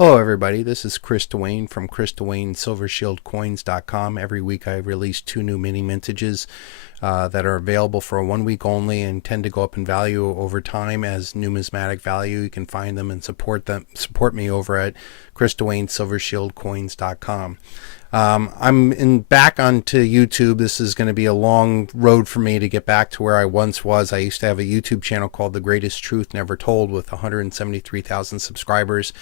Hello, everybody. This is Chris Duane from ChrisDuaneSilverShieldCoins.com. Every week I release 2 new mini mintages that are available for 1 week only and tend to go up in value over time as numismatic value. You can find them and support me over at ChrisDuaneSilverShieldCoins.com. I'm back onto YouTube. This is going to be a long road for me to get back to where I once was. I used to have a YouTube channel called The Greatest Truth Never Told with 173,000 subscribers.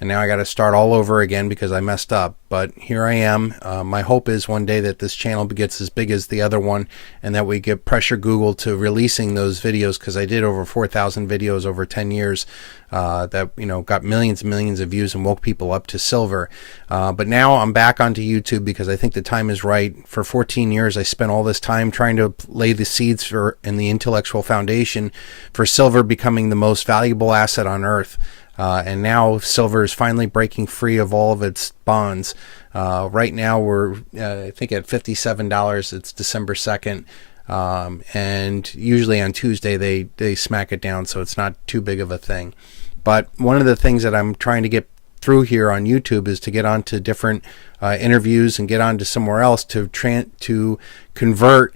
And now I got to start all over again because I messed up. But here I am. My hope is one day that this channel gets as big as the other one and that we get pressure Google to releasing those videos, because I did over 4,000 videos over 10 years that got millions and millions of views and woke people up to silver. But now I'm back onto YouTube because I think the time is right. For 14 years I spent all this time trying to lay the seeds and the intellectual foundation for silver becoming the most valuable asset on earth. And now silver is finally breaking free of all of its bonds. Right now we're I think at $57. It's December 2nd. And usually on Tuesday they smack it down, so it's not too big of a thing. But one of the things that I'm trying to get through here on YouTube is to get onto different interviews and get onto somewhere else to convert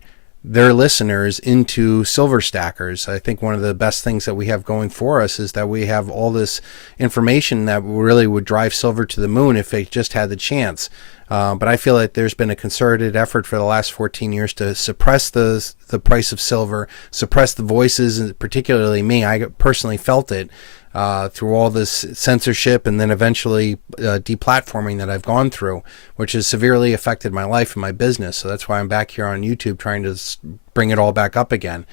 their listeners into silver stackers. I think one of the best things that we have going for us is that we have all this information that really would drive silver to the moon if it just had the chance. But I feel like there's been a concerted effort for the last 14 years to suppress the price of silver, suppress the voices, and particularly me. I personally felt it through all this censorship and then eventually deplatforming that I've gone through, which has severely affected my life and my business. So that's why I'm back here on YouTube trying to bring it all back up again.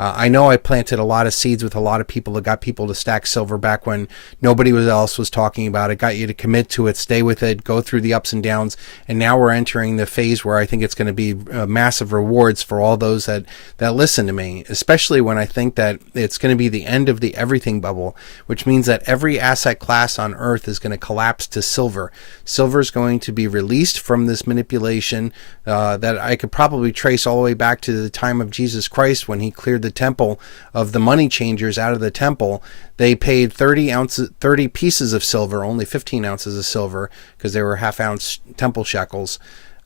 I know I planted a lot of seeds with a lot of people that got people to stack silver back when nobody else was talking about it, got you to commit to it, stay with it, go through the ups and downs. And now we're entering the phase where I think it's going to be massive rewards for all those that listen to me, especially when I think that it's going to be the end of the everything bubble, which means that every asset class on earth is going to collapse to silver. Silver is going to be released from this manipulation that I could probably trace all the way back to the time of Jesus Christ when he cleared the temple of the money changers out of the temple. They paid 30 pieces of silver, only 15 ounces of silver, because they were half-ounce temple shekels,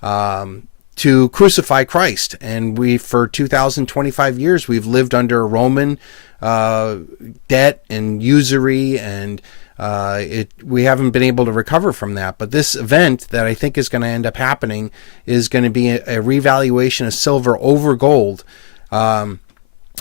to crucify Christ. And for 2,025 years, we've lived under Roman debt and usury, and we haven't been able to recover from that. But this event that I think is going to end up happening is going to be a revaluation of silver over gold.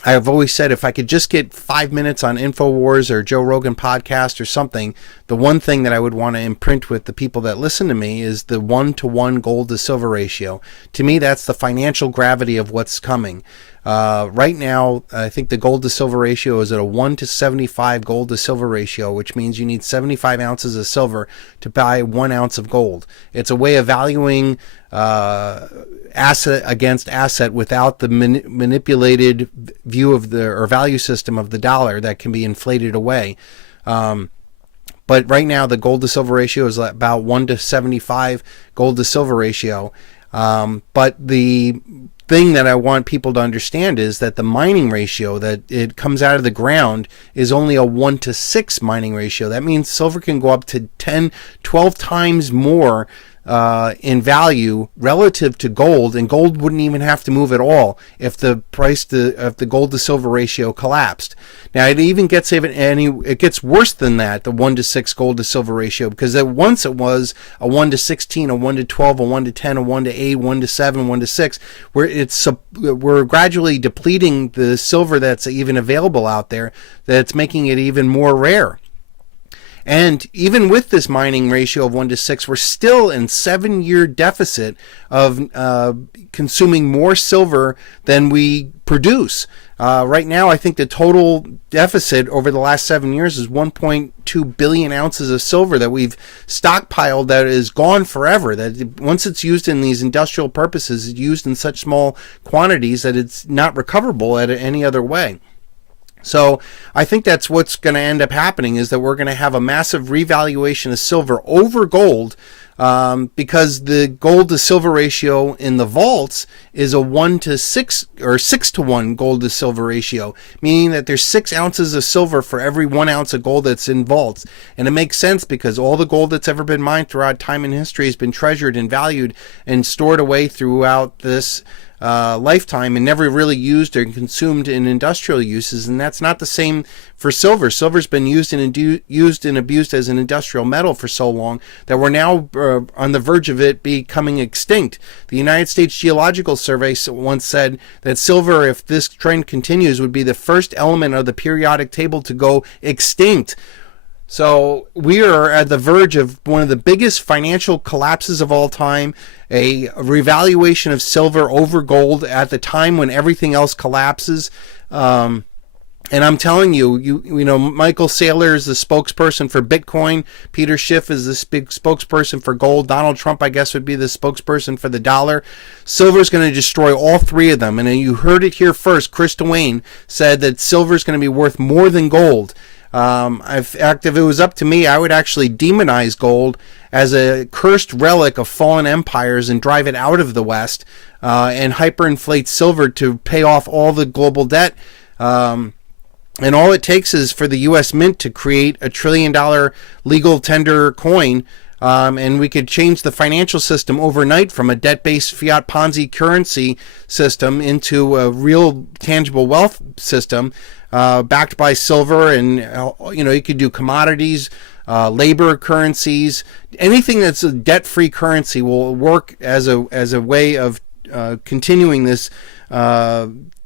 I have always said if I could just get 5 minutes on InfoWars or Joe Rogan podcast or something, the one thing that I would want to imprint with the people that listen to me is the 1-to-1 gold to silver ratio. To me, that's the financial gravity of what's coming. Right now, I think the gold to silver ratio is at a 1-to-75 gold to silver ratio, which means you need 75 ounces of silver to buy 1 ounce of gold. It's a way of valuing asset against asset without the manipulated view of or value system of the dollar that can be inflated away. But right now, the gold to silver ratio is about 1-to-75 gold to silver ratio. But the thing that I want people to understand is that the mining ratio that it comes out of the ground is only a 1-to-6 mining ratio. That means silver can go up to 10, 12 times more in value relative to gold, and gold wouldn't even have to move at all if the price of the gold to silver ratio collapsed. Now it even gets it gets worse than that, the 1-to-6 gold to silver ratio, because once it was a 1-to-16, a 1-to-12, a 1-to-10, a 1-to-8, 1-to-7, 1-to-6, where we're gradually depleting the silver that's even available out there, that's making it even more rare. And even with this mining ratio of 1-to-6, we're still in 7-year deficit of consuming more silver than we produce. Right now, I think the total deficit over the last 7 years is 1.2 billion ounces of silver that we've stockpiled that is gone forever. That once it's used in these industrial purposes, it's used in such small quantities that it's not recoverable at any other way. So I think that's what's going to end up happening, is that we're going to have a massive revaluation of silver over gold because the gold to silver ratio in the vaults is a 1 to 6 or 6 to 1 gold to silver ratio, meaning that there's 6 ounces of silver for every 1 ounce of gold that's in vaults. And it makes sense because all the gold that's ever been mined throughout time and history has been treasured and valued and stored away throughout this lifetime and never really used or consumed in industrial uses. And that's not the same for silver. Silver's been used and abused as an industrial metal for so long that we're now on the verge of it becoming extinct. The United States Geological Survey once said that silver, if this trend continues, would be the first element of the periodic table to go extinct. So we are at the verge of one of the biggest financial collapses of all time, a revaluation of silver over gold at the time when everything else collapses. And I'm telling you, you know, Michael Saylor is the spokesperson for Bitcoin. Peter Schiff is the big spokesperson for gold. Donald Trump, I guess, would be the spokesperson for the dollar. Silver is going to destroy all three of them. And you heard it here first. Chris Duane said that silver is going to be worth more than gold. In fact, if it was up to me, I would actually demonize gold as a cursed relic of fallen empires and drive it out of the West and hyperinflate silver to pay off all the global debt. And all it takes is for the U.S. Mint to create $1 trillion legal tender coin, and we could change the financial system overnight from a debt-based fiat Ponzi currency system into a real tangible wealth system backed by silver. And you know, you could do commodities, labor currencies, anything that's a debt-free currency will work as a way of continuing this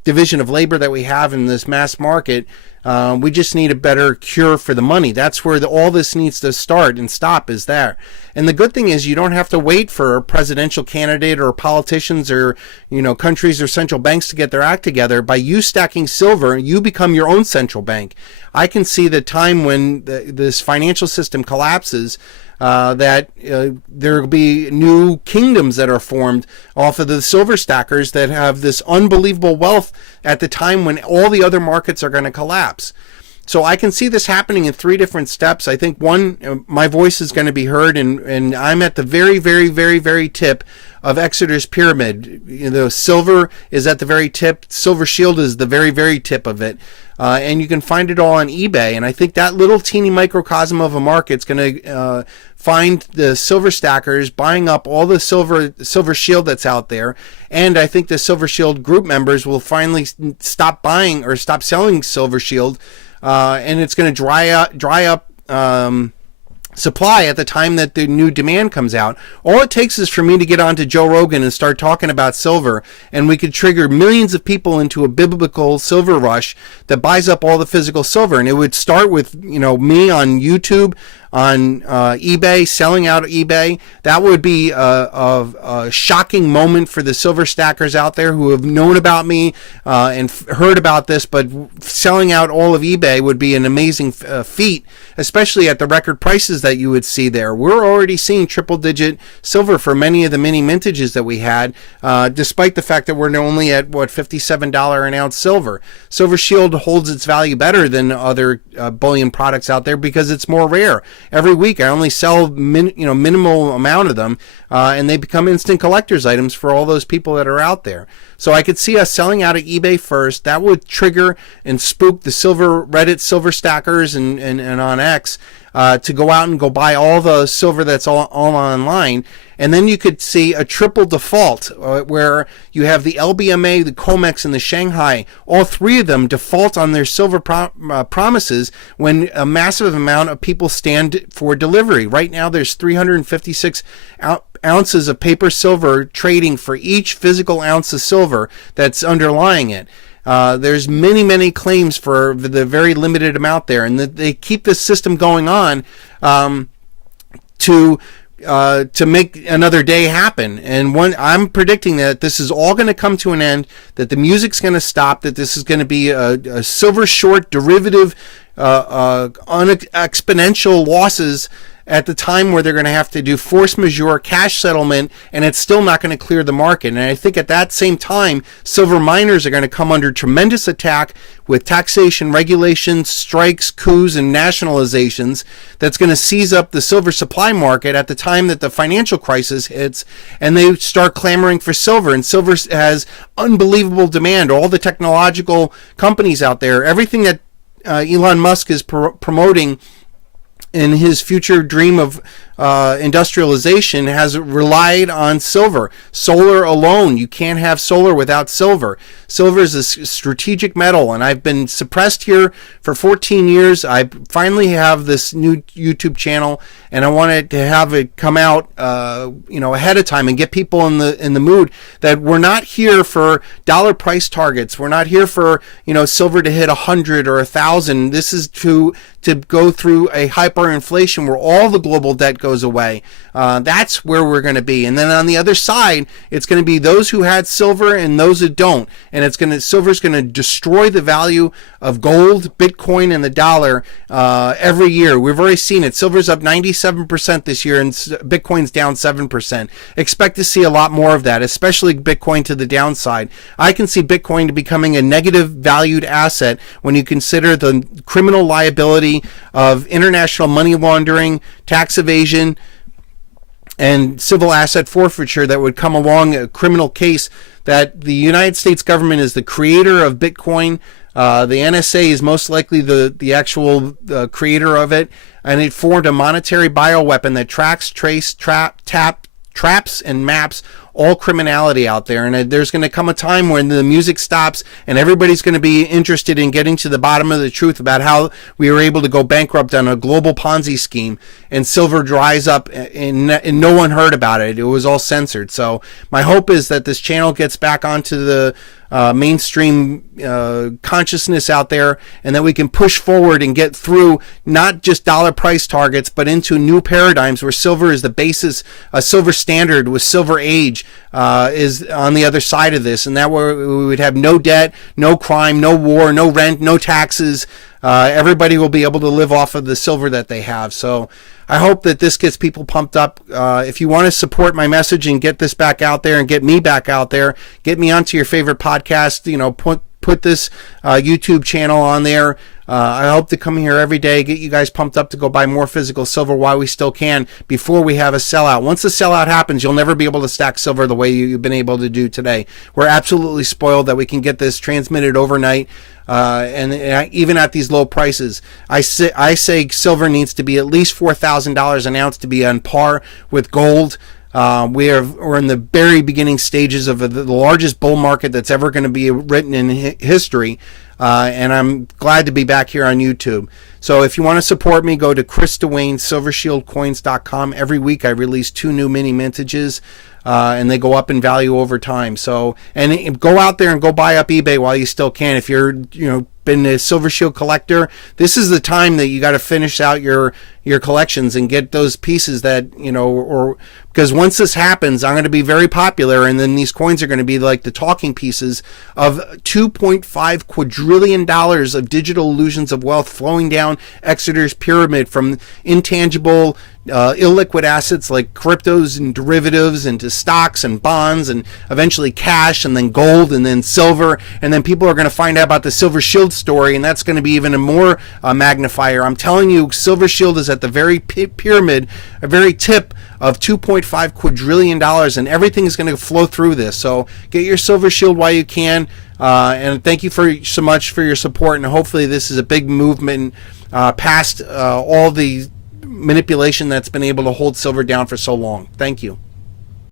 division of labor that we have in this mass market. We just need a better cure for the money. That's where all this needs to start and stop, is there. And the good thing is you don't have to wait for a presidential candidate or politicians or, you know, countries or central banks to get their act together. By you stacking silver, you become your own central bank. I can see the time when this financial system collapses, that there will be new kingdoms that are formed off of the silver stackers that have this unbelievable wealth at the time when all the other markets are going to collapse. So I can see this happening in 3 different steps. I think one, my voice is going to be heard, and I'm at the very, very, very, very tip of Exeter's pyramid. You know, silver is at the very tip. Silver Shield is the very, very tip of it. And you can find it all on eBay. And I think that little teeny microcosm of a market's going to find the silver stackers buying up all the silver shield that's out there. And I think the Silver Shield group members will finally stop buying or stop selling Silver Shield. And it's going to dry up supply at the time that the new demand comes out. All it takes is for me to get onto Joe Rogan and start talking about silver, and we could trigger millions of people into a biblical silver rush that buys up all the physical silver. And it would start with, you know, me on YouTube, on eBay, selling out eBay. That would be a shocking moment for the silver stackers out there who have known about me and heard about this, but selling out all of eBay would be an amazing feat, especially at the record prices that you would see there. We're already seeing triple-digit silver for many of the mini mintages that we had, despite the fact that we're only at, $57 an ounce silver. Silver Shield holds its value better than other bullion products out there because it's more rare. Every week I only sell minimal amount of them, and they become instant collector's items for all those people that are out there. So I could see us selling out at eBay first. That would trigger and spook the Reddit silver stackers and on X to go out and go buy all the silver that's all online. And then you could see a triple default where you have the LBMA, the COMEX, and the Shanghai. All 3 of them default on their silver promises when a massive amount of people stand for delivery. Right now there's 356 ounces of paper silver trading for each physical ounce of silver that's underlying it. There's many claims for the very limited amount there, and they keep this system going on to make another day happen. And I'm predicting that this is all going to come to an end, that the music's going to stop, that this is going to be a silver short derivative, exponential losses at the time where they're going to have to do force majeure cash settlement, and it's still not going to clear the market. And I think at that same time, silver miners are going to come under tremendous attack with taxation, regulations, strikes, coups, and nationalizations that's going to seize up the silver supply market at the time that the financial crisis hits, and they start clamoring for silver. And silver has unbelievable demand. All the technological companies out there, everything that Elon Musk is promoting in his future dream of industrialization has relied on silver. Solar alone, you can't have solar without silver. Silver is a strategic metal, and I've been suppressed here for 14 years. I finally have this new YouTube channel, and I wanted to have it come out ahead of time and get people in the mood that we're not here for dollar price targets. We're not here for silver to hit 100 or 1,000. This is to go through a hyperinflation where all the global debt goes away. That's where we're going to be. And then on the other side, it's going to be those who had silver and those that don't. And silver's going to destroy the value of gold, Bitcoin, and the dollar every year. We've already seen it. Silver's up 97% this year, and Bitcoin's down 7%. Expect to see a lot more of that, especially Bitcoin to the downside. I can see Bitcoin becoming a negative valued asset when you consider the criminal liability of international money laundering, tax evasion, and civil asset forfeiture that would come along, a criminal case that the United States government is the creator of Bitcoin. The NSA is most likely the actual creator of it, and it formed a monetary bioweapon that tracks, traps, and maps all criminality out there. And there's going to come a time when the music stops and everybody's going to be interested in getting to the bottom of the truth about how we were able to go bankrupt on a global Ponzi scheme, and silver dries up and no one heard about it. It was all censored. So my hope is that this channel gets back onto the mainstream consciousness out there, and that we can push forward and get through not just dollar price targets, but into new paradigms where silver is the basis. A silver standard with silver age is on the other side of this, and that way we would have no debt, no crime, no war, no rent, no taxes. Everybody will be able to live off of the silver that they have. So I hope that this gets people pumped up. If you want to support my message and get this back out there and get me back out there, get me onto your favorite podcast. Put this YouTube channel on there. I hope to come here every day, get you guys pumped up to go buy more physical silver while we still can, before we have a sellout. Once the sellout happens, you'll never be able to stack silver the way you've been able to do today. We're absolutely spoiled that we can get this transmitted overnight. And even at these low prices, I say silver needs to be at least $4,000 an ounce to be on par with gold. We're in the very beginning stages of the largest bull market that's ever going to be written in history. And I'm glad to be back here on YouTube. So if you want to support me, go to Duane, silvershieldcoins.com. Every week I release 2 new mini mintages, and they go up in value over time. So, and go out there and go buy up eBay while you still can. If you're, been a Silver Shield collector, this is the time that you got to finish out your collections and get those pieces that, or because once this happens, I'm going to be very popular, and then these coins are going to be like the talking pieces of $2.5 quadrillion of digital illusions of wealth flowing down Exeter's pyramid from intangible illiquid assets like cryptos and derivatives into stocks and bonds, and eventually cash, and then gold, and then silver, and then people are going to find out about the Silver Shield story, and that's going to be even a more magnifier. I'm telling you, Silver Shield is at the very pyramid, a very tip of $2.5 quadrillion, and everything is going to flow through this. So get your Silver Shield while you can, and thank you so much for your support, and hopefully this is a big movement past all the manipulation that's been able to hold silver down for so long. Thank you.